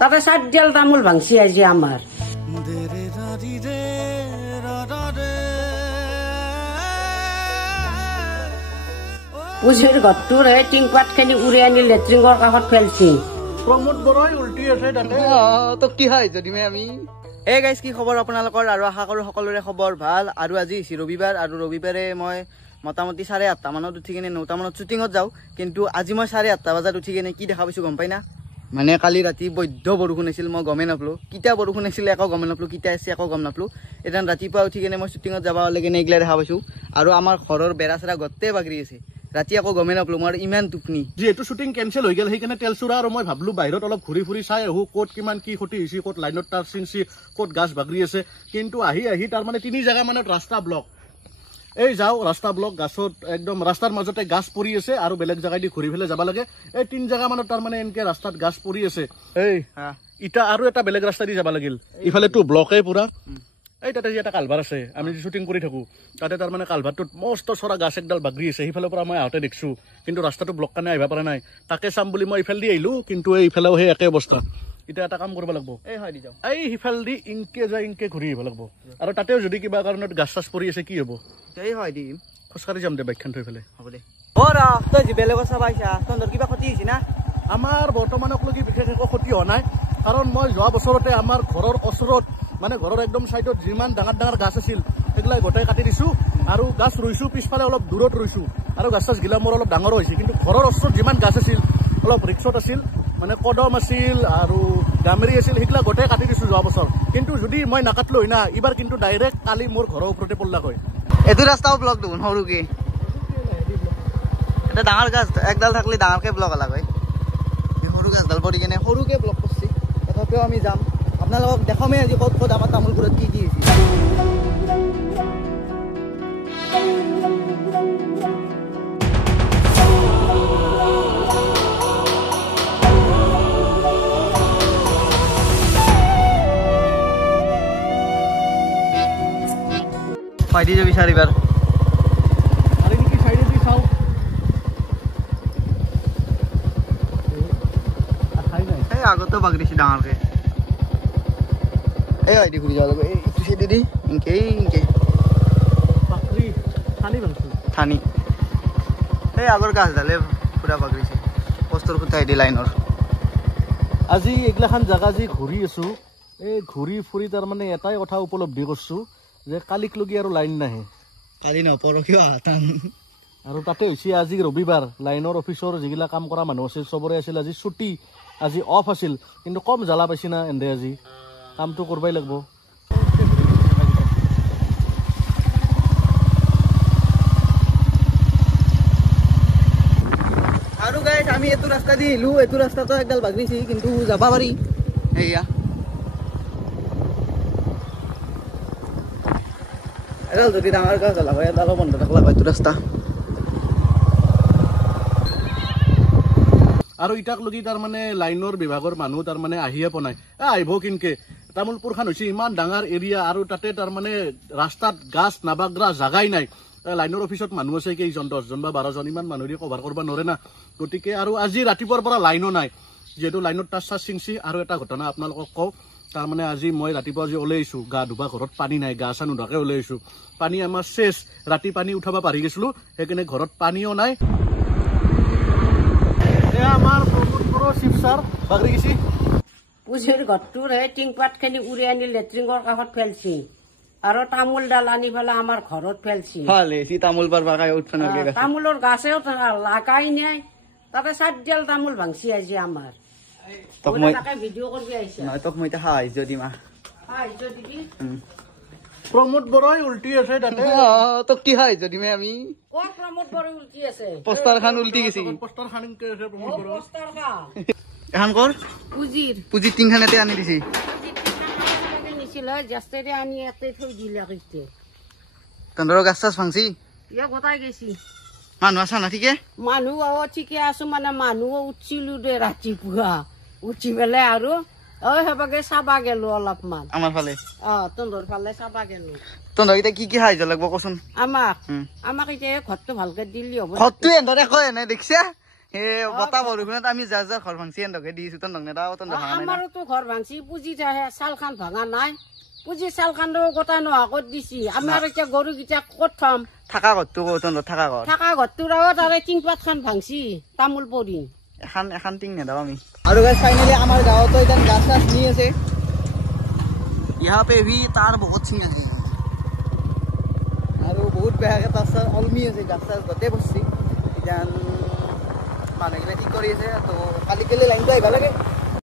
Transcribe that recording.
তাতে 4 ডিয়াল তামোল ভাঙছি আজি আমার পুজির ঘরটোর টিং পাট খানি উড়ে আনি লেট্রিংর কাষত ফেলছি প্রমোদ বড়াই উল্টি আছে তাতে তো কি হয় যদি আমি এই গাইজ কি খবৰ আপোনালোকৰ আৰু আশা কৰোঁ সকলোৰে খবৰ ভাল আৰু আজি ৰবিবাৰ আৰু ৰবিবাৰে মই মোটামুটি 8:30 মানত উঠি কিনে 9টা মানত শ্বুটিঙত যাওঁ কিন্তু আজি মই 8:30 বজাত উঠি কিনে কি দেখা পাইছোঁ গম পাই না মানে কালি ৰাতি বৈদ্য বৰষুণ আছিল মই গমেই নাপালোঁ কেতিয়া বৰষুণ আছিল একো গমেই নাপালোঁ কেতিয়া আছে একো গম নাপালোঁ এতিয়া ৰাতিপুৱা উঠি কিনে মই শ্বুটিঙত যাব লাগে এইগিলা দেখা পাইছোঁ আৰু আমাৰ ঘৰৰ বেৰা চেৰা গোটেই বাগৰি আছে ৰাতি আকৌ গমেই নাপালোঁ মোৰ ইমান টোপনি যিহেতু শ্বুটিং কেনচেল হৈ গ'ল সেইকাৰণে তেলচুৰা আৰু মই ভাবিলোঁ বাহিৰত অলপ ঘূৰি ফুৰি চাই আহোঁ ক'ত কিমান কি ক্ষতি হৈছে ক'ত লাইনত তার চিনছি ক'ত গাছ বাগৰি আছে কিন্তু আহি তাৰমানে 3 জেগা মানত ৰাস্তা ব্লক এই যাওঁ ৰাস্তা ব্লক গাছত একদম ৰাস্তাৰ মাজতে গাছ পৰি আছে আৰু বেলেগ জেগাই দি ঘূৰি ফেলে যাব লাগে এই 3 জেগা মানত তাৰমানে এনেকে ৰাস্তাত গাছ পৰি আছে এই ইটা আৰু এটা বেলেগ ৰাস্তা দি যাব লাগিল ইফালেতো ব্লকে পুৰা এই তাতে যে এটা কালভাৰ আছে আমি যে শ্বুটিং কৰি থাকোঁ তাতে তাৰমানে কালভাৰটোত মস্ত চৰা গাছ একডাল বাগৰি আছে সেইফালৰ পৰা মই আহোঁতে দেখিছোঁ কিন্তু ৰাস্তাটো ব্লক কাৰণে আহিব পৰা নাই তাকে চাম বুলি মই ইফালে দি আহিলোঁ কিন্তু এইফালেও সেই একে অৱস্থা এতিয়া এটা কাম কৰিব লাগিব এই সিফালে দি ইনকে যায় ইনকে ঘূৰি আহিব লাগিব আৰু তাতেও যদি কিবা কাৰণত গাছ চাছ পৰি আছে কি হ'ব এই হয় দিম খোজকাঢ়ি যাম দে বাইকখন থৈ পেলাই হ'ব দে তই যি বেলেগৰ চাব আহিছা তহঁতৰ কিবা ক্ষতি হৈছে না আমাৰ বৰ্তমানকলৈকে বিশেষ একো ক্ষতি হোৱা নাই কাৰণ মই যোৱা বছৰতে আমাৰ ঘৰৰ ওচৰত মানে ঘৰৰ একদম চাইডত যিমান ডাঙৰ ডাঙৰ গাছ আছিল সেইগিলা গোটেই কাটি দিছোঁ আৰু গাছ ৰুইছোঁ পিছফালে অলপ দূৰত ৰুইছোঁ আৰু গাছ চাছগিলা মোৰ অলপ ডাঙৰ হৈছে কিন্তু ঘৰৰ ওচৰত যিমান গাছ আছিল অলপ ৰিক্সত আছিল মানে কদম আছিল আৰু গামেৰি আছিল সেইগিলা গোটেই কাটি দিছোঁ যোৱা বছৰ কিন্তু যদি মই নাকাটলোঁ হয় না এইবাৰ কিন্তু ডাইৰেক্ট কালি মোৰ ঘৰৰ ওপৰতে পৰলাক হয় এইটো ৰাস্তাও ব্লক দেখোন সৰুকে এটা ডাঙৰ গাছ একডাল থাকলে ডাঙৰকে ব্লক আলাগ হয় সৰু গাছডাল পৰি কিনে সৰুকে ব্লক কৰিছে তথাপিও আমি যাম আপোনালোকক দেখামেই আজি ক'ত ক'ত আমাৰ তামোলপুৰত কি কি হৈছে পাই দি যাবি চাৰিবাৰ আগতো বাগৰিছে ডাঙৰকে এই আইডি ঘূৰি যাব লাগিব এইটো চাইডে দি ইনকে ঠানি এই আগৰ গাছডালে পুৰা বাগৰিছে পষ্টৰ খুঁটা আইডি লাইনৰ আজি এইগিলাখান জেগা যি ঘূৰি আছোঁ এই ঘূৰি ফুৰি তাৰমানে এটাই কথা উপলব্ধি কৰিছোঁ যে কালিক লগি আৰু লাইন নাহে কালি নপৰহিও আহাতান আৰু তাতে হৈছে আজি ৰবিবাৰ লাইনৰ অফিচৰ যিগিলা কাম কৰা মানুহ আছিল চবৰে আছিল আজি ছুটি আজি অফ আছিল কিন্তু কম জ্বালা পাইছি না এন্দে আজি কামটো কৰবাই লাগিব আৰু গাইজ আমি এইটো ৰাস্তা দি আহিলোঁ এইটো ৰাস্তাটো একডাল বাগৰিছে কিন্তু যাব পাৰি এয়া এডাল যদি ডাঙৰ গাছ জ্বলাব এডালো বন্ধ থাকলা হয় এইটো ৰাস্তা আৰু ইটাক লগি তাৰমানে লাইনৰ বিভাগৰ মানুহ তাৰমানে আহিয়ে পোৱা নাই আহিব কিনকে তামোলপুৰখন হৈছে ইমান ডাঙৰ এৰিয়া আৰু তাতে তাৰমানে ৰাস্তাত গাছ নাবাগৰা জাগাই নাই লাইনৰ অফিচত মানুহ আছে কেইজন 10জন বা 12জন ইমান মানুহ দি কভাৰ কৰিব নোৱাৰে না গতিকে আৰু আজি ৰাতিপুৱাৰ পৰা লাইনো নাই যিহেতু লাইনত টাচ চাচ চিংচি আৰু এটা ঘটনা আপোনালোকক কওঁ তাৰমানে আজি মই ৰাতিপুৱা আজি ওলাই আহিছোঁ গা ধুবা ঘৰত পানী নাই গা চা নোধোৱাকৈ ওলাই আহিছোঁ পানী আমাৰ চেচ ৰাতি পানী উঠাব পাৰি গৈছিলোঁ সেইকাৰণে ঘৰত পানীও নাই আমাৰ শিৱসাৰ বাগৰি গৈছে পুজিৰ ঘৰটোৰ টিং পাট খানি উড়ে আনি লেট্ৰিংৰ কাষত ফেলছি আৰু তামোল ডাল আনি পেলাই আমাৰ ঘৰত ফেলছি তামোল পাৰ বাগাই উঠা তামোলৰ গাছেও লাগাই নাই তাতে 4 ডিয়াল তামোল ভাঙছি আজি আমাৰ ভিডিঅ' কৰি আহিছে তোক মই এতিয়া সাহায্য দিম প্ৰমোদ বড়াই উল্টি আছে তাতে তোক কি সাহায্য দিম আমি ক'ত প্ৰমোদ বড়াই উল্টি আছে পোষ্টাৰখন উল্টি গৈছে পোষ্টাৰখন ইনকে আছে প্ৰমোদ বড়াই এখন কৰ পুঁজিৰ টিংখন এতে আনি দিছে জাষ্টেৰে আনি ইয়াতে থৈ দিলে তহঁতৰ গাছ চাছ ভাঙছি গোটাই গৈছি মানুহ আছা না ঠিকে মানুহ ঠিকে আছো মানে মানুহ উঠিলো দে ৰাতিপুৱা উঠি পেলাই আৰু সেইবাগে চাবা গেলো অলপমান আমাৰ ফালে তহঁতৰ ফালে চাবা গেলো তহঁতৰ এতিয়া কি কি সাহায্য লাগিব কচোন আমাক এতিয়া ঘৰটো ভালকে দিলি হ'ব ঘৰটো এনে দেখছে সেই বতাহ বৰষুণত আমি যাৰ যাৰ ঘৰ ভাঙছি এনকে দিছো তন নেদা তন ভাঙা নাই আমাৰোতো ঘৰ ভাঙছি পুঁজি চাল খান ভাঙা নাই পুঁজি চাল খান গোটাই নোহোৱা ক'ত দিছি আমি আৰু এতিয়া গৰুকেইটা ক'ত থম থাকা ঘৰটো তন থাকা ঘৰ থাকা ঘৰটোৰ আগত আৰু টিং পাত খান ভাঙছি তামোল পৰি এখন টিং নেদাও আমি আৰু গাইছ ফাইনেলি আমাৰ গাঁৱতো এতিয়া গাছ চাছ নি আছে यहाँ पे भी तार बहुत ছিঙি আছে আৰু বহুত বেয়াকে তাৰ অলমি আছে গাছ চাছ গোটেই বসছি এতিয়া মানুহগিলা কি কৰি আছে তো কালি কেলে লাইনটো আহিব লাগে